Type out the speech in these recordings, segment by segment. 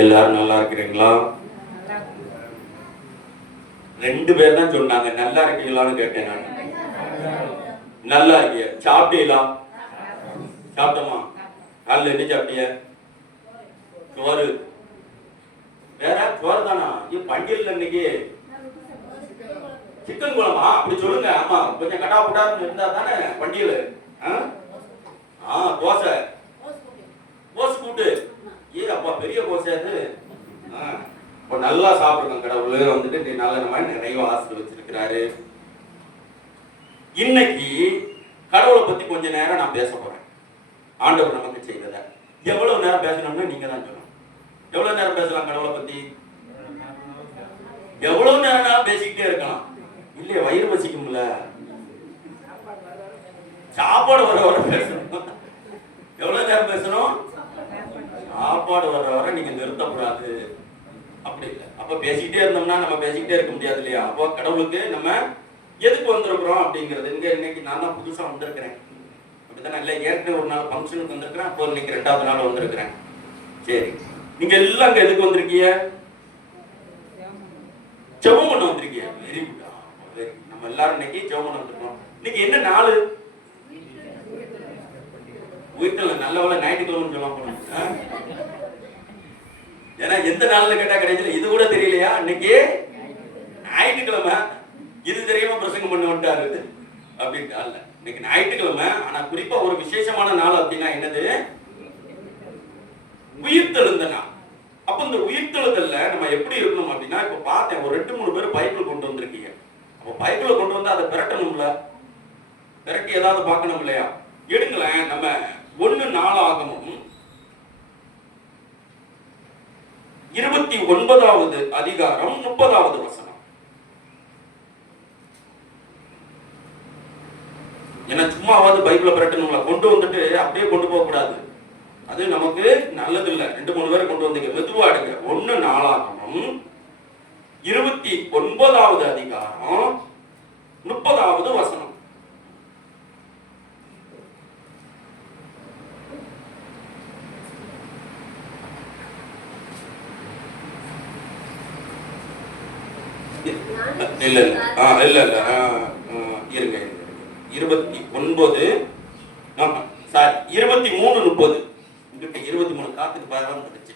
எல்லாரும் நல்லா இருக்கிறீங்களா? 2 பேர் தான் சொன்னாங்க நல்லா இருக்கீங்களான்னு கேட்டேன். நான் நல்லா இருக்கிய. சாப்பிட்டீங்களா? சாப்பிட்டோமா? காலைல என்ன சாப்பிட்டீங்க? சோறு. வேற சோறு தானா? பண்டிகையில் இன்னைக்கு சிக்கன் குழம்பா? அப்படி சொல்லுங்க. ஆமா, கொஞ்சம் கடா புடான்னு இருந்தா தானே பண்டிகையில். தோசை கோசு கூட்டு. அப்பா பெரிய கோசை அது. இப்போ நல்லா சாப்பிடுங்க. கடவுள் வந்துட்டு நல்ல நம்ம நிறைய ஆசீர்வதிச்சிருக்கிறாரு. இன்னைக்கு கடவுளை பத்தி கொஞ்ச நேரம் நான் பேச போறேன். ஆண்டவர் நமக்கு செய்ததை. எவ்வளவு நேரம் பேசணும்னு நீங்க தான் சொல்லணும். எவ்வளவு நேரம் பேசலாம் கடவுளை பத்தி? எவ்வளவு நேரம் பேசிக்கிட்டே இருக்கலாம். இல்லையே, வயிறு வசிக்கும்ல. சாப்பாடு வர வர பேசணும். எவ்வளவு நேரம் பேசணும்? சாப்பாடு வர்ற வர நீங்க நிறுத்தக்கூடாது. அப்படி இல்லை. அப்ப பேசிக்கிட்டே இருந்தோம்னா நம்ம பேசிக்கிட்டே இருக்க முடியாது இல்லையா? அப்போ கடவுளுக்கு நம்ம எதுக்கு வந்திருக்கிறோம் அப்படிங்கிறது. இங்க இன்னைக்கு நான் தான் புதுசா வந்திருக்கிறேன். அப்படித்தானே? இல்லை, ஏற்கனவே ஒரு நாள் ஃபங்க்ஷனுக்கு வந்திருக்கிறேன். அப்போ இன்னைக்கு 2வது நாள் வந்திருக்கிறேன். சரி, நீங்க எல்லாம் அங்க எதுக்கு வந்திருக்கீங்க? ஜெபம் பண்ண வந்திருக்கீங்க. Very good. நம்ம எல்லாரும் இன்னைக்கு ஜெபம் பண்ண வந்திருக்கோம். இன்னைக்கு என்ன நாள்? உயிர்த்தல. நல்லவள ஞாயிற்றுக்கிழமைன்னு சொல்ல போனோம். ஏன்னா எந்த நாள்ல கேட்டா கிடைக்கல. இது கூட தெரியலையா? இன்னைக்கு ஞாயிற்றுக்கிழமை. இது தெரியாம பிரசங்கம் பண்ண வந்துட்டாரு அப்படின்ட்டு. அல்ல, இன்னைக்கு ஞாயிற்றுக்கிழமை. ஆனா குறிப்பா ஒரு விசேஷமான நாள் அப்படின்னா என்னது? உயிர்த்தெழுந்த நாள். அப்ப இந்த உயிர்த்தெழுதல்ல நம்ம எப்படி இருக்கணும் அப்படின்னா, இப்ப பார்த்தேன் ஒரு 2-3 பேர் பைபிள் கொண்டு வந்திருக்கீங்க. அப்ப பைபிளை கொண்டு வந்து அதை பிரட்டணும்ல. பிரட்டி ஏதாவது பார்க்கணும் இல்லையா? எடுங்களேன். நம்ம 1 நாளாகமம் 29வது அதிகாரம் 30வது வசனம். ஏன்னா சும்மாவது பைபிளை பிரட்டணும்ல. கொண்டு வந்துட்டு அப்படியே கொண்டு போக கூடாது. அது நமக்கு நல்லது இல்லை. 2-3 பேர் கொண்டு வந்தீங்க. மெதுவா எடுங்க. 1 நாளாகமம் 29வது அதிகாரம் 30வது வசனம். இல்ல இருங்க. 29 சாரி 23:30. 23 காத்துக்கு பாரம் வந்துச்சு.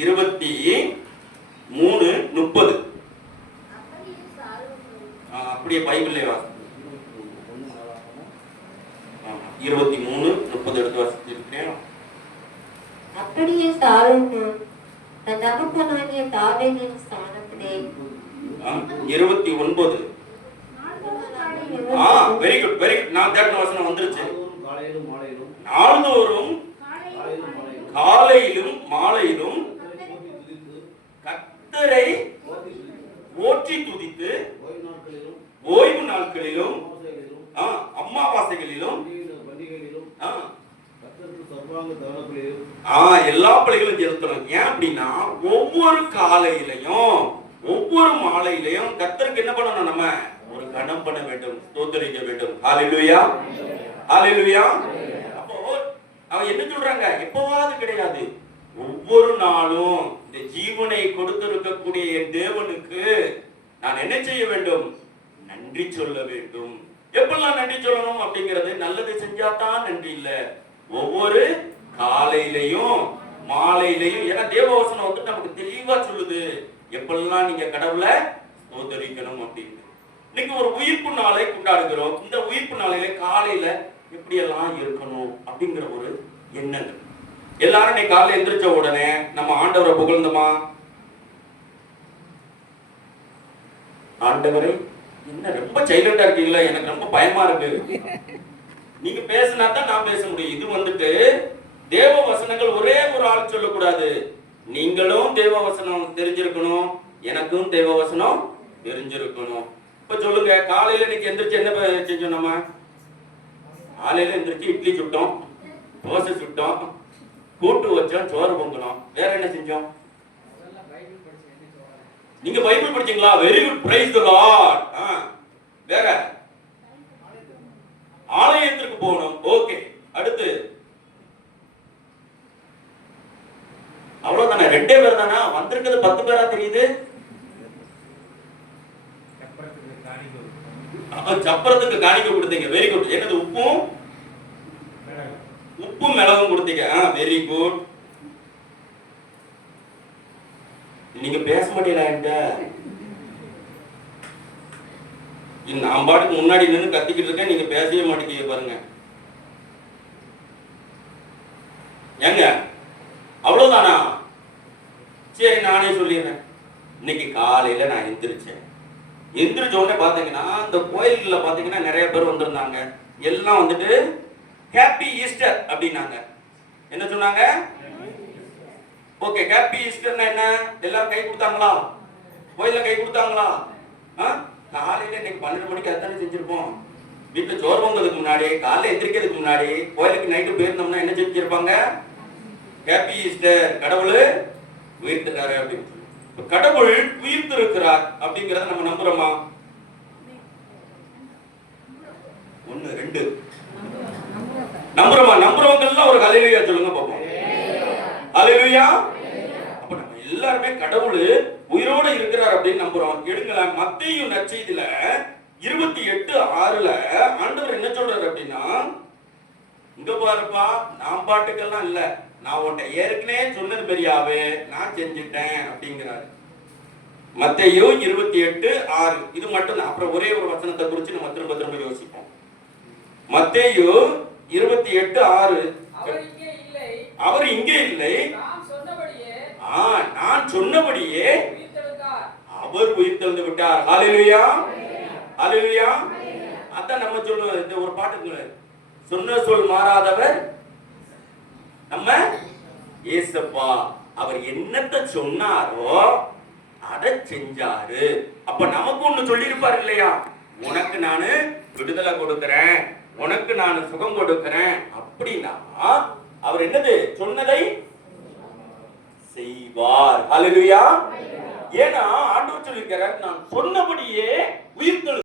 23:30. அப்படியே பைபிள்ல வாசி. 23:30 எடுத்து வாசிச்சிருக்கேன். அப்படியே சாலொமோன் தன் தகப்பனாகிய தாவீதின் ஸ்தானத்திலே 29. Very good very good. நான் தேடின வசனம் வந்துருச்சு. நாள்தோறும் காலையிலும் மாலையிலும் கர்த்தரை போற்றி துதித்து ஓய்வு நாட்களிலும் அமாவாசைகளிலும் எல்லா பலிகளும் செலுத்தணும். ஏன் அப்படின்னா ஒவ்வொரு காலையிலையும் ஒவ்வொரு மாலையிலையும் கர்த்தருக்கு என்ன பண்ணணும்? நம்ம ஒரு கணம் பண்ண வேண்டும், ஸ்தோத்திரிக்க வேண்டும். ஹல்லேலூயா ஹல்லேலூயா. அப்போ அவன் என்ன சொல்றாங்க? எப்பவாது கிடையாது, ஒவ்வொரு நாளும் இந்த ஜீவனை கொடுத்திருக்கக்கூடிய என் தேவனுக்கு நான் என்ன செய்ய வேண்டும்? நன்றி சொல்ல வேண்டும். எப்பெல்லாம் நன்றி சொல்லணும் அப்படிங்கிறது, நல்லது செஞ்சாதான் நன்றி இல்ல, ஒவ்வொரு காலையிலையும் மாலையிலையும். ஏன்னா தேவவசனம் வந்து நமக்கு தெளிவா சொல்லுது எப்பெல்லாம் நீங்க கடவுளை ஸ்தோத்திரிக்கணும் அப்படின்னு. இன்னைக்கு ஒரு உயிர்ப்பு நாளை கொண்டாடுகிறோம். இந்த உயிர்ப்பு நாளையில காலையில எப்படி எல்லாம் இருக்கணும் அப்படிங்கிற ஒரு எண்ணங்கள். எல்லாரும் இன்னைக்கு காலையில எந்திரிச்ச உடனே நம்ம ஆண்டவரை புகழ்ந்தோமா? ஆண்டவரை என்ன ரொம்ப சைலண்டா இருக்கீங்களா? எனக்கு ரொம்ப பயமா இருக்கு. நீங்க பேசினா தான் நான் பேச முடியும். இது வந்துட்டு தேவ வசனங்கள் ஒரே ஒரு ஆள் சொல்லக்கூடாது. நீங்களும் தேவ வசனம் தெரிஞ்சிருக்கணும், எனக்கும் தேவ வசனம் தெரிஞ்சிருக்கணும். இப்ப சொல்லுங்க, காலையில இன்னைக்கு எந்திரிச்சு என்ன செஞ்சோம்? நம்ம காலையில எந்திரிச்சு இட்லி சுட்டோம், தோசை சுட்டோம், கூட்டு வச்சோம், சோறு பொங்கணும். வேற என்ன செஞ்சோம்? நீங்க பைபிள் படிச்சீங்களா? Very good, praise the Lord. வேற ஆலயத்திற்கு போகணும். ஓகே, அடுத்து அவ்வளவுதானா? வந்திருக்கிறது 10 பேரா தெரியுது. சப்பரத்துக்கு காணிக்க கொடுத்தீங்க, வெரி குட். என்னது? உப்பும் மிளகும் கொடுத்தீங்க, வெரி குட். நீங்க பேச மாட்டீங்களா என்கிட்ட? நான் பாட்டுக்கு முன்னாடி நின்று கத்திக்கிட்டு இருக்கேன், நீங்க பேசவே மாட்டேங்க பாருங்க. ஏங்க அவ்வளவுதானா? சரி, நானே சொல்லிடுறேன். இன்னைக்கு காலையில நான் எந்திரிச்ச உடனே பாத்தீங்கன்னா இந்த கோயில்ல பாத்தீங்கன்னா நிறைய பேர் வந்திருந்தாங்க. எல்லாம் வந்துட்டு ஹாப்பி ஈஸ்டர் அப்படின்னாங்க. என்ன சொன்னாங்க? ஓகே, ஹாப்பி ஈஸ்டர்னா என்ன? எல்லாரும் கை கொடுத்தாங்களா? கோயில்ல கை கொடுத்தாங்களா? காலையில இன்னைக்கு 12 மணிக்கு அத்தானே செஞ்சிருப்போம். வீட்டுல சோறு பொங்கலுக்கு முன்னாடி, காலையில எந்திரிக்கிறதுக்கு முன்னாடி, கோயிலுக்கு நைட்டு போயிருந்தோம்னா என்ன செஞ்சிருப்பாங்க? ஹாப்பி ஈஸ்டர், கடவுள் உயிர்த்துட்டாரு அப்படின்னு சொல்லி. கடவுள் உயிர்த்து இருக்கிறார் அப்படிங்கறத நம்ம நம்புறோமா? 1 2 நம்புறோமா? நம்புறவங்க எல்லாம் ஒரு ஹல்லேலூயா சொல்லுங்க பாப்போம். ஹல்லேலூயா. அப்ப நம்ம எல்லாருமே கடவுள் உயிரோட இருக்கிறார் அப்படின்னு நம்புறோம். எடுங்களேன், மத்தேயு நற்செய்தியில 28:6 ஆண்டவர் என்ன சொல்றாரு அப்படின்னா, இங்க பாருப்பா, நான் பாட்டுக்கெல்லாம் இல்ல, நான் உன்னை ஏற்கனவே சொன்னது பெரியாவே, நான் செஞ்சுட்டேன் அப்படிங்கிறாரு. மத்தேயு 28:6 இது மட்டும் தான். அப்புறம் ஒரே ஒரு வசனத்தை குறித்து நம்ம திரும்ப யோசிப்போம். மத்தேயு 28:6 அவர் இங்கே இல்லை, நான் சொன்னபடியே அவர் உயிர்த்தெழுந்து விட்டார். ஹல்லேலூயா, ஹல்லேலூயா. அதான் நம்ம சொல்லுவோம். இந்த ஒரு பாட்டு, சொன்ன சொல் மாறாதவர் நம்ம ஏசப்பா. அவர் என்னத்தை சொன்னாரோ அதை செஞ்சாரு. அப்ப நமக்கு ஒண்ணு சொல்லியிருப்பாரு இல்லையா? உனக்கு நானு விடுதலை கொடுக்கிறேன், உனக்கு நான் சுகம் கொடுக்கிறேன் அப்படின்னா அவர் என்னது சொன்னதை செய்வார். ஹல்லேலூயா. ஏன்னா ஆண்டவர் சொல்லியிருக்கிறார், நான் சொன்னபடியே உயிர்த்தெழு